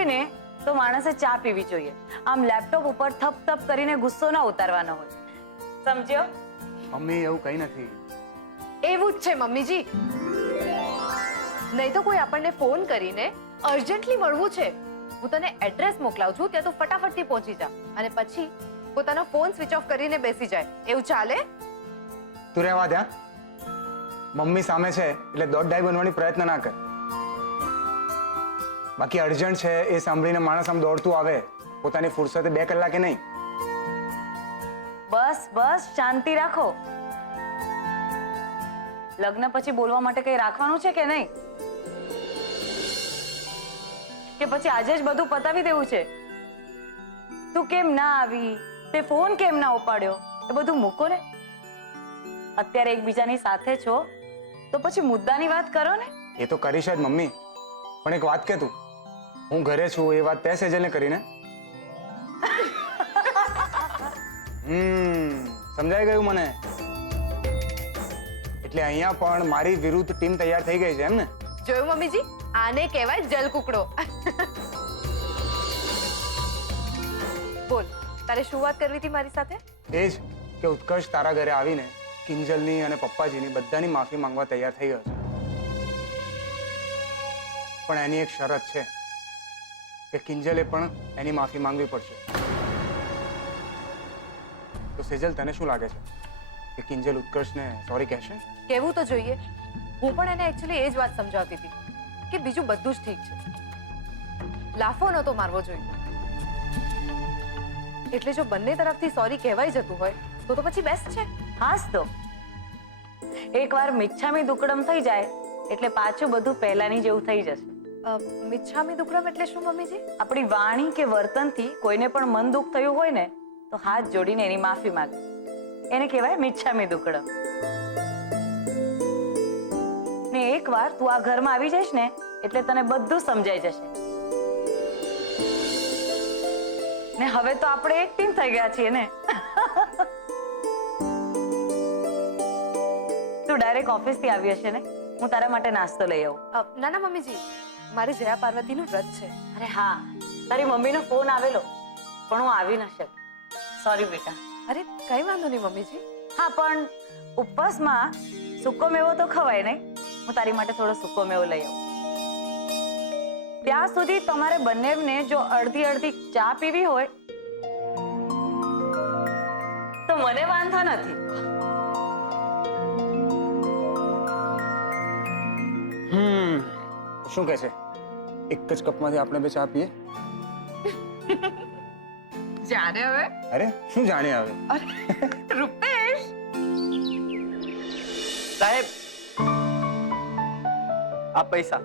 હોય ને તો માણસે ચા પીવી જોઈએ. આમ લેપટોપ ઉપર થપ થપ કરીને ગુસ્સો ના ઉતારવાનો હોય. સમજ્યો? મમ્મી એવું કઈ નથી. એવું જ છે મમ્મીજી. નહીં તો કોઈ આપણને ફોન કરીને અર્જન્ટલી મળવું છે, હું તને એડ્રેસ મોકલાવું છું, ત્યાં તું ફટાફટથી પહોંચી જા અને પછી પોતાનો ફોન સ્વિચ ઓફ કરીને બેસી જાય. એવું ચાલે? તું રહેવા દે. મમ્મી સામે છે એટલે દોડડાઈ બનવાની પ્રયત્ન ના કર. બાકી અર્જન્ટ છે એ સાંભળીને માણસ આમ દોડતું આવે પોતાની ફુરસતે 2 કલાકે નહીં. બસ બસ શાંતિ રાખો. લગ્ન પછી બોલવા માટે કઈ રાખવાનું છે કે નહીં? કે પછી આજે જ બધું પતાવી દેવું છે? તું કેમ ના આવી, તે ફોન કેમ ના ઉપાડ્યો, એ બધું મૂકો ને. અત્યારે એકબીજાની સાથે છો તો પછી મુદ્દાની વાત કરો ને. એ તો કરીશ જ મમ્મી, પણ એક વાત કે તું, હું ઘરે છું એ વાત તે સેજલને કરીને. સમજાઈ ગયું મને. એટલે અહીંયા પણ મારી વિરુદ્ધ ટીમ તૈયાર થઈ ગઈ છે એમ ને? જોયું મમ્મીજી, આને કહેવાય જલકુકડો. બોલ, તારે શું વાત કરવી હતી મારી સાથે? એ જ કે ઉત્કર્ષ તારા ઘરે આવીને કિંજલની અને પપ્પાજીની બધાની માફી માંગવા તૈયાર થઈ ગયો છે. પણ એની એક શરત છે કે કિંજલે પણ એની માફી માંગવી પડશે. તો સેજલ, તને શું લાગે છે કે કિંજલ ઉત્કર્ષને સોરી કહેશે? કહેવું તો જોઈએ. હું પણ એને એકચ્યુઅલી એ જ વાત સમજાવતી હતી કે બીજું બધું જ ઠીક છે, લાફો નહોતો મારવો જોઈએ. એટલે જો બંને તરફથી સોરી કહેવાય જતું હોય તો પછી બેસ્ટ છે. હાસ તો એકવાર મિચ્છામી દુક્કડમ થઈ જાય એટલે પાછું બધું પહેલાની જેવું થઈ જશે. મિચ્છામી દુક્કડમ એટલે શું મમ્મીજી? આપણી વાણી કે વર્તનથી કોઈને પણ મન દુઃખ થયું હોય ને તો હાથ જોડીને એની માફી માંગે. એને કહેવાય મિચ્છામી દુક્કડમ. ને એકવાર તું આ ઘરમાં આવી જઈશ ને એટલે તને બધું સમજાઈ જશે. ને હવે તો આપણે એક ટીમ થઈ ગયા છીએ ને. તું ડાયરેક્ટ ઓફિસથી આવી હશે ને? હું તારા માટે નાસ્તો લઈ આવું. ના ના મમ્મીજી, મારે જયા પાર્વતીનું વ્રત છે. અરે હા, તારી મમ્મીનો ફોન આવેલો પણ હું આવી ન શકી. સોરી બેટા. અરે કઈ વાંધો નહીં મમ્મીજી. હા, પણ ઉપવાસમાં સૂકો મેવો તો ખવાય નહીં. હું તારી માટે થોડો સૂકો મેવો લઈ આવું. ત્યાં સુધી તમારે બંનેને જો અડધી અડધી ચા પીવી હોય તો મને વાંધો નથી. શું કહે છે? એક જ કપમાંથી આપણે બે ચા પીએ? જાણે હવે. અરે શું જાણે હવે? રૂપેશ સાહેબ, આ પૈસા,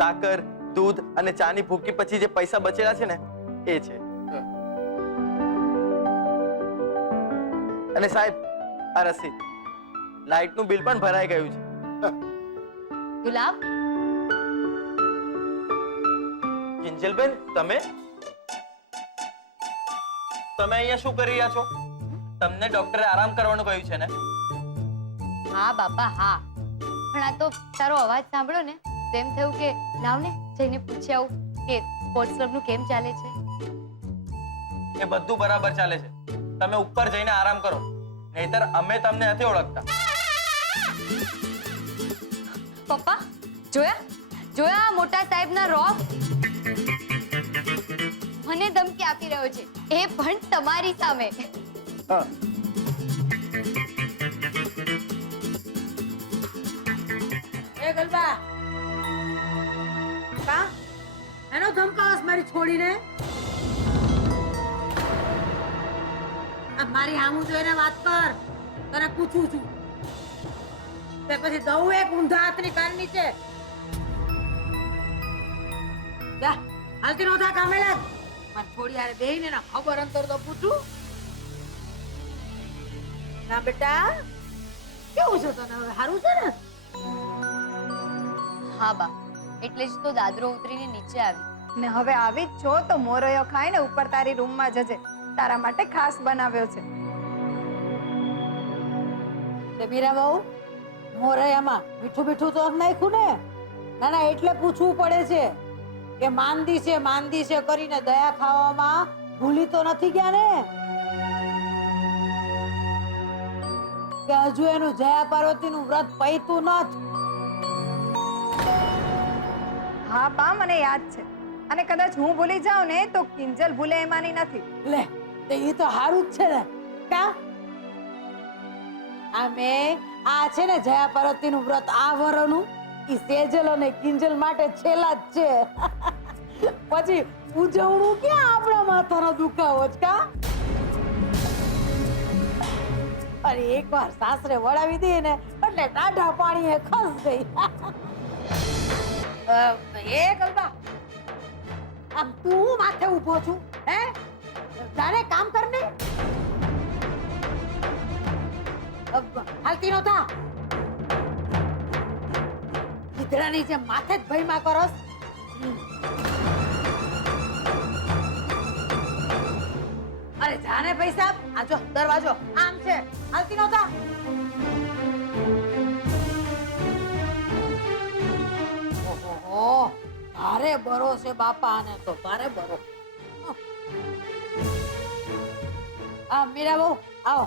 સાકર, દૂધ અને ચાની ભૂકી પછી જે પૈસા બચેલા છે ને એ છે. અને સાહેબ, આ રસીદ, લાઇટનું બિલ પણ ભરાઈ ગયું છે. ગુલાબ, કિંજલબેન, તમે અહીંયા શું કરી રહ્યા છો? તમને ડોક્ટરે આરામ કરવાનું કહ્યું છે ને? હા બાપા હા, પણ આ તો તારો અવાજ સાંભળ્યો ને તેમ થયું કે લાવ ને જઈને પૂછી આવું કે સ્પોર્ટ્સ ક્લબનું કેમ ચાલે છે. એ બધું બરાબર ચાલે છે. તમે ઉપર જઈને આરામ કરો, નહીતર અમે તમને નથી ઓળખતા. પપ્પા જોયા જોયા મોટા સાહેબના રોબ મને ધમકી આપી રહ્યો છે, એ પણ તમારી સામે. હા, એ ગલબા કા એનો ધમકાવસ મારી છોડીને? આ મારી હામું જોઈને વાત કર, તને પૂછું છું. તે પછી દઉં એક ઊંધા હાથની કાન નીચે. જા હાલતી નોધા કામે લાગ. મારી છોડી હારે બેહીને ના ખબર અંતર તો પૂછું. ના બેટા, કેવું છે તને હવે? સારું છે ને? હા બા, એટલે જ તો દાદરો ઉતરીને નીચે આવી. ને હવે આવી જ છો તો મોરયો ખાઈને ઉપર તારી રૂમમાં જજે, તારા માટે ખાસ બનાવ્યો છે. તે મીરા બહુ મોરૈયામાં મીઠું મીઠું તો નાખ્યું ને? ના ના, એટલે પૂછવું પડે છે. કે માંદી છે કરીને દયા ખાવામાં ભૂલી તો નથી ગયા ને? કે હજુ એનું જયા પાર્વતીનું વ્રત પૈતું નથી? હા બા, મને યાદ છે. અને કદાચ હું ભૂલી જાઉં ને તો કિંજલ ભૂલે એમાંની નથી. લે તે ઈ તો હારું જ છે ને કા? આ છે ને જયા પાર્વતીનું વ્રત આ વરનું ઈ સેજલ અને કિંજલ માટે છેલ્લા જ છે. પછી ઉજવણું ક્યાં આપણા માથાનો દુખાવો જ કા? અરે એકવાર સાસરે વળાવી દઈએ ને એટલે ટાઢા પાણીએ ખસ ગઈ. એ ગલબા, આમ તું માથે ઊભો છું હે? તારે કામ કર ને. હાલતી નો થા. ગીધડાની જેમ માથે જ ભયમાં કરસ. અરે જાને પૈસા આ જો દરવાજો આમ છે. હાલતી નો થા. ઓહો, ભારે બરો છે બાપા આને તો, ભારે બરો. આ મીરા બહુ આવો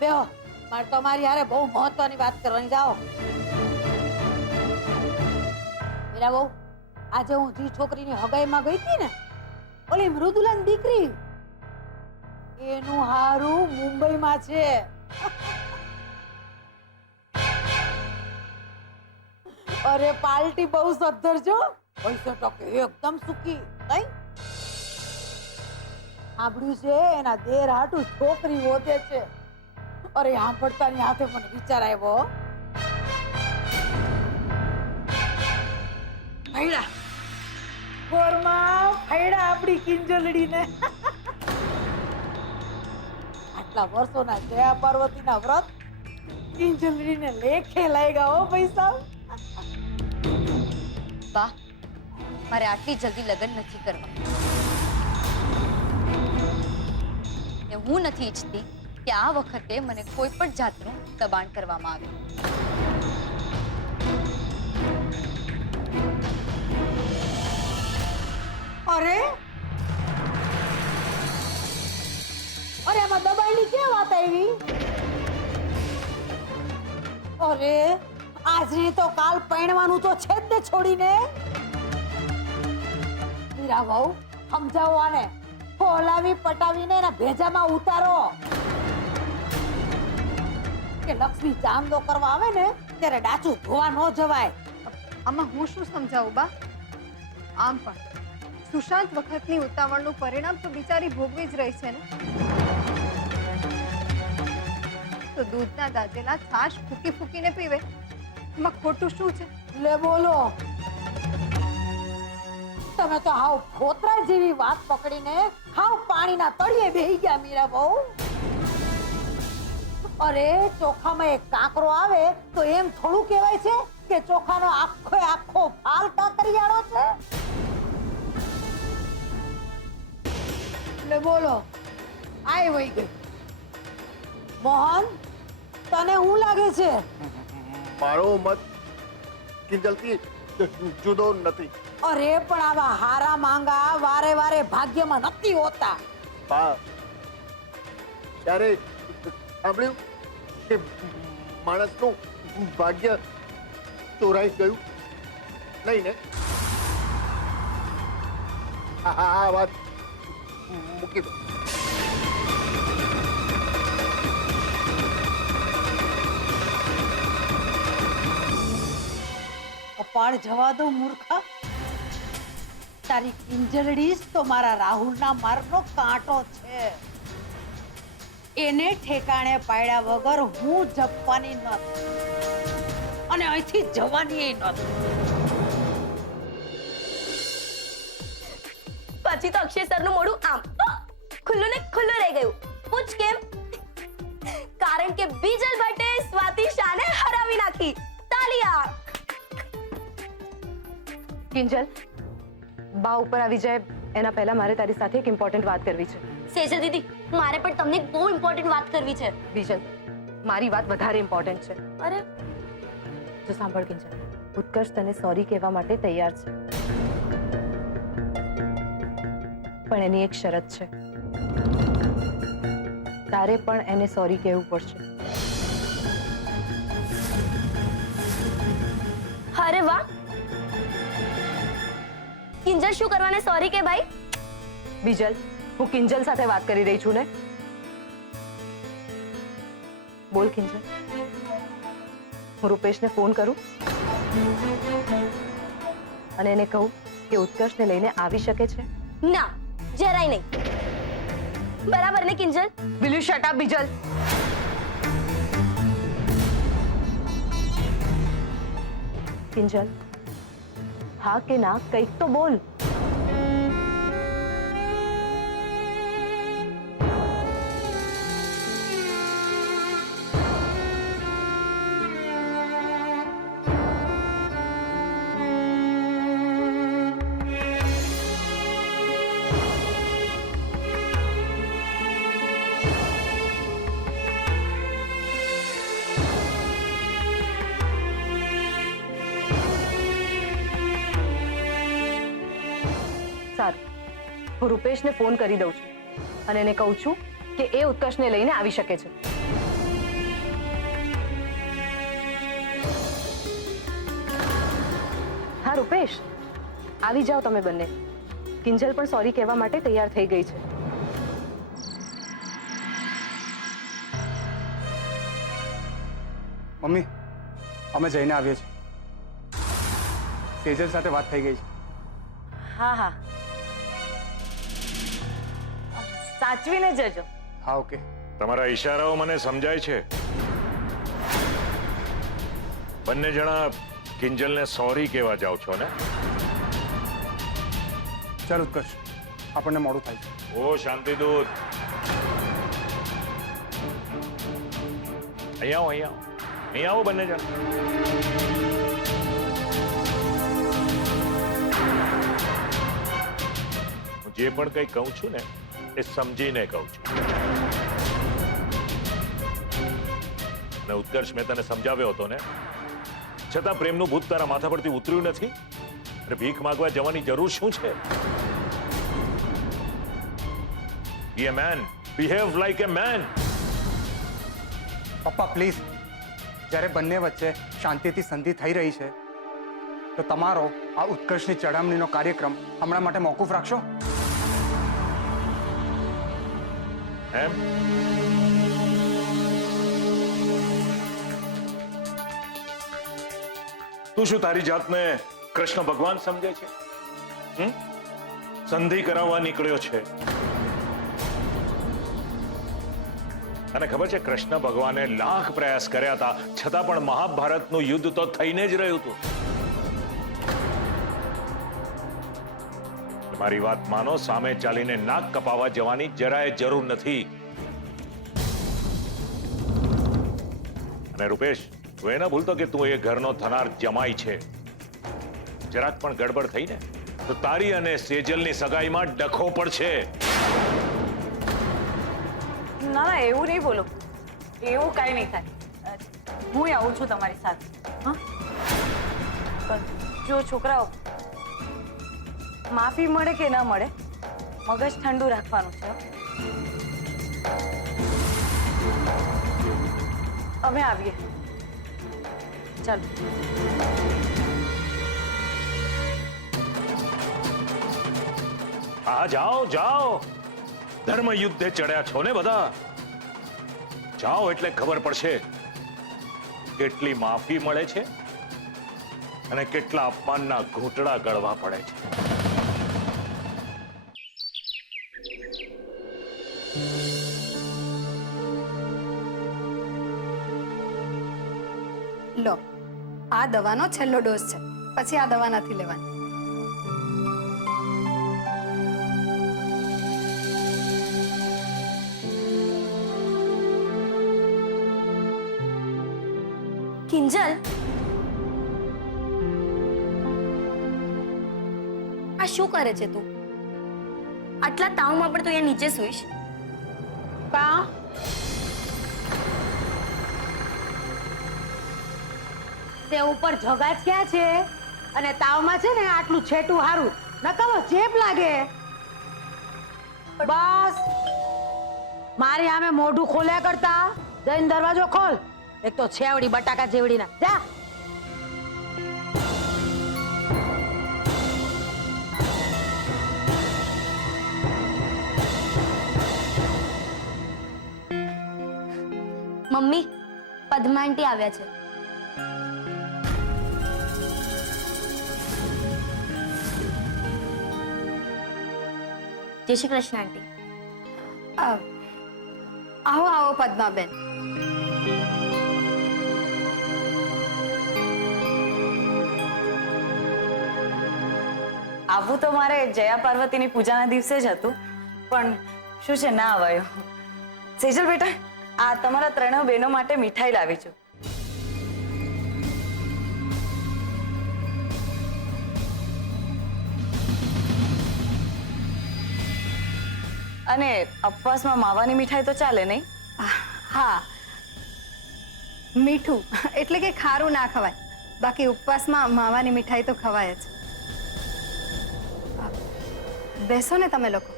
બેહો. મારે તમારી હારે બહુ મહત્વની વાત કરવાની. જાઓ મીરા બહુ, આજે હું જે છોકરીની હગાઈમાં ગઈ હતી ને, ઓલી મૃદુલાની દીકરી, એનું હારું મુંબઈમાં છે. અરે પાર્ટી બહુ સદ્ધર છો. પૈસા ટકે એકદમ સુખી. કઈ સાંભળ્યું છે એના દેર હાટું છોકરી હોતે છે. અરે સાંભળતાની હાથે મને વિચાર આવ્યો. ફૈડા કોરમાં ફૈડા આપણી કિંજલડીને. આટલા વર્ષોના જયા પાર્વતીના વ્રત કિંજલડીને લેખે લાગ્યા હો પૈસા. બા, મારે આટલી જલ્દી લગ્ન નથી કરવા. ને હું નથી ઈચ્છતી કે આ વખતે મને કોઈ પણ જાતનું દબાણ કરવામાં આવે. અરે અરે આમાં દબાણની ક્યાં વાત આવી? અરે આજની તો કાલ પરણવાનું તો છે જ ને છોડીને. મીરા વહુ, સમજાવો આને. ફોલાવી પટાવીને એના ભેજામાં ઉતારો. કે લક્ષ્મી ચાંદલો કરવા આવે ને ત્યારે ડાચું ધોવા ન જવાય. આમાં હું શું સમજાવું બા? આમ પણ સુશાંત વખતની ઉતાવળનું પરિણામ તો બિચારી ભોગવી જ રહી છે ને. તો દૂધના દાજેલા છાશ ફૂકી ફૂકીને પીવે, એમાં ખોટું શું છે? લે બોલો, તમે તો હાવ ફોતરા જેવી વાત પકડીને હાવ પાણીના તળિયે બેહી ગયા મીરા બહુ. અરે ચોખામાં એક કાંકરો આવે તો એમ થોડું કહેવાય છે કે ચોખાનો આખો ફાલ કાંકરિયાળો છે? લે બોલો, આય વઈ ગઈ. મોહન, તને શું લાગે છે? મારો મત કિંજલથી જુદો નથી. અરે પણ આવા હારા માંગા વારે વારે ભાગ્યમાં નથી હોતા. બા, ત્યારે સાંભળ્યું કે માણસનું ભાગ્ય ચોરાઈ ગયું નહીં ને? આ વાત મૂકી દો. કપાળ જવા દો મૂર્ખા. તારી કિંજલડી તો મારા રાહુલના માર્ગનો કાંટો છે. એને ઠેકાણે પાડ્યા વગર હું જપવાની નથી અને અહીંથી જવાની નથી. પછી તો અક્ષય સરનું મોઢું આમ ખુલ્લું ને ખુલ્લું રહી ગયું. પૂછ કેમ? કારણ કે બીજલ ભટ્ટે સ્વાતિ શાને હરાવી નાખી. તાલિયા. કિંજલ, બા ઉપર આવી જાય એના પહેલા મારે તારી સાથે એક ઇમ્પોર્ટન્ટ વાત કરવી છે. સેજલ દીદી, મારે પણ તમને એક બહુ ઇમ્પોર્ટન્ટ વાત કરવી છે. બીજલ, મારી વાત વધારે ઇમ્પોર્ટન્ટ છે. અરે જો સાંભળ કિંજલ, ઉત્કર્ષ તને સોરી કહેવા માટે તૈયાર છે. પણ એની એક શરત છે. તારે પણ એને સોરી કહેવું પડશે. અરે વાહ, કિંજલ શું કરવાને સોરી કે ભાઈ? બીજલ, હું કિંજલ સાથે વાત કરી રહી છું ને. બોલ કિંજલ, હું રૂપેશને ફોન કરું અને એને કહું કે ઉત્કર્ષને લઈને આવી શકે છે? ના, જરાય નહીં. બરાબર ને Kinjal? Will you shut up Bijal? Kinjal, હા કે ના કંઈક તો બોલ. સારું, હું રૂપેશને ફોન કરી દઉં છું અને એને કહું છું કે એ ઉત્કર્ષને લઈને આવી શકે છે. હા રૂપેશ, આવી જાઓ તમે બંને. કિંજલ પણ સોરી કહેવા માટે તૈયાર થઈ ગઈ છે. મમ્મી, અમે જઈને આવીએ છીએ. સેજલ સાથે વાત થઈ ગઈ છે. હા હા, સાચવીને જજો. હા, ઓકે. તમારા ઈશારાઓ મને સમજાય છે. બંને જણા કિંજલને સોરી કહેવા જાઓ છો ને? ચાલ ઉત્કર્ષ, આપણને મોડું થાય છે. ઓ શાંતિદૂત, અહીંયા આવો, અહીંયા આવો, અહીંયા આવો બંને જણા. હું જે પણ કંઈ કહું છું ને એ સમજીને કહું છું. અને ઉત્કર્ષ, મેં તને સમજાવ્યો હતો ને, છતાં પ્રેમનું ભૂત તારા માથા પરથી ઉતર્યું નથી. અને ભીખ માંગવા જવાની જરૂર શું છે? Be a man. Behave like a man. પપ્પા પ્લીઝ, જ્યારે બંને વચ્ચે શાંતિથી સંધિ થઈ રહી છે તો તમારો આ ઉત્કર્ષની ચડામણીનો કાર્યક્રમ હમણાં માટે મોકૂફ રાખશો? એમ? તું શું તારી જાતને કૃષ્ણ ભગવાન સમજે છે? સંધિ કરાવવા નીકળ્યો છે. અને ખબર છે, કૃષ્ણ ભગવાને લાખ પ્રયાસ કર્યા હતા, છતાં પણ મહાભારતનું યુદ્ધ તો થઈને જ રહ્યું હતું. મારી વાત માનો, સામે ચાલીને નાક કપાવવા જવાની જરાય જરૂર નથી. અને રૂપેશ, તું એ ન ભૂલતો કે તું એ ઘરનો થનાર જમાઈ છે. જરાક પણ ગડબડ થઈ ને તો તારી અને સેજલની સગાઈમાં ડખો પડશે. ના ના, એવું નહીં બોલો. એવું કાંઈ નહીં થાય. હું આવું છું તમારી સાથે. હા, પણ જો છોકરાઓ, માફી મળે કે ન મળે, મગજ ઠંડુ રાખવાનું છે. અમે આવીએ. ચાલો. હા, જાઓ જાઓ, ધર્મ યુદ્ધે ચડ્યા છો ને બધા. જાઓ એટલે ખબર પડશે કેટલી માફી મળે છે અને કેટલા અપમાનના ઘૂંટડા ગળવા પડે છે. લો, આ દવાનો છેલ્લો ડોઝ છે, પછી આ દવા નથી લેવાની. કિંજલ, આ શું કરે છે તું? આટલા તાવમાં પણ તું અહીંયા નીચે સૂઈશ? પા તે ઉપર જગા જ ક્યાં છે? અને તાવમાં છે ને આટલું છેટું હારું નકામો ચેપ લાગે. બસ મારી સામે મોઢું ખોલ્યા કરતા જઈને દરવાજો ખોલ. એક તો છેવડી બટાકા જેવડી ના જા. મમ્મી પદ્મા આંટી આવ્યા છે. જય શ્રી કૃષ્ણ આંટી. આવો આવો પદ્માબેન. આવું તો મારે જયા પાર્વતીની પૂજાના દિવસે જ હતું, પણ શું છે ના અવાયું. સેજલ બેટા, આ તમારા ત્રણેય બહેનો માટે મીઠાઈ લાવી છું. અને ઉપવાસમાં માવાની મીઠાઈ તો ચાલે નહીં? હા, મીઠું એટલે કે ખારું ના ખવાય, બાકી ઉપવાસમાં માવાની મીઠાઈ તો ખવાય જ. બેસો ને તમે લોકો.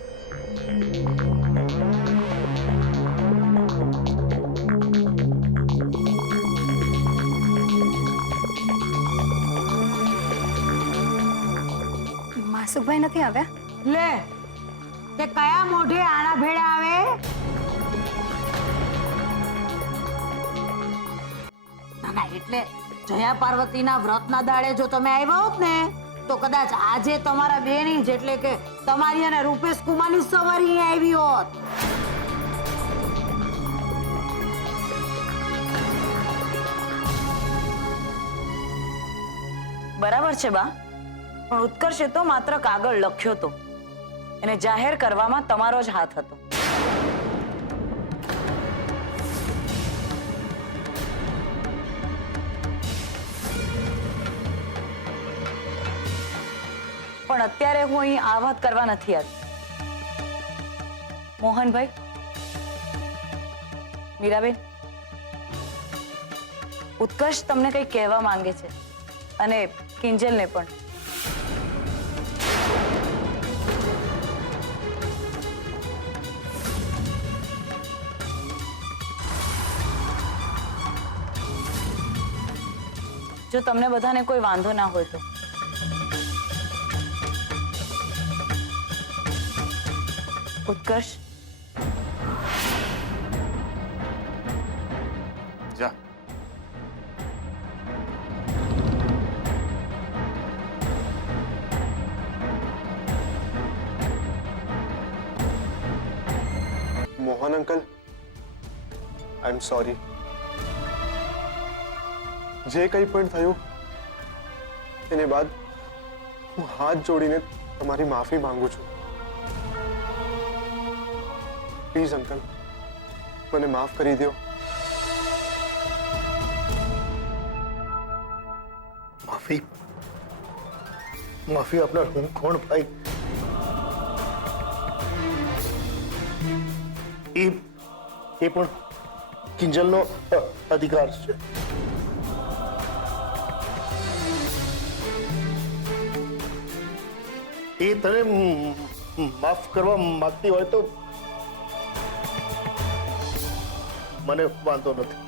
માસુભાઈ નથી આવ્યા? લે તે કયા મોઢે આણા ભેળા આવે? ના ના, એટલે જયા પાર્વતીના વ્રતના દાડે જો તમે આવ્યા હોત ને તો કદાચ આજે તમારા બેની જ એટલે કે તમારી અને રૂપેશ કુમારની સવારી આવી હોત. બરાબર છે બા, પણ ઉત્કર્ષે તો માત્ર કાગળ લખ્યો તો, એને જાહેર કરવામાં તમારો જ હાથ હતો. પણ અત્યારે હું અહીં આ વાત કરવા નથી આવી. મોહનભાઈ, મીરાબેન, ઉત્કર્ષ તમને કંઈ કહેવા માંગે છે, અને કિંજલને પણ. જો તમને બધાને કોઈ વાંધો ના હોય તો. ઉત્કર્ષ, જા. Mohan uncle, I am sorry. જે કંઈ પણ થયું એને બાદ હું હાથ જોડીને તમારી માફી માંગુ છું. પ્લીઝ અંકલ, મને માફ કરી દો. માફી માફી આપનાર હું કોણ ભાઈ? એ પણ કિંજલનો અધિકાર છે. એ તને માફ કરવા માંગતી હોય તો મને વાંધો નથી.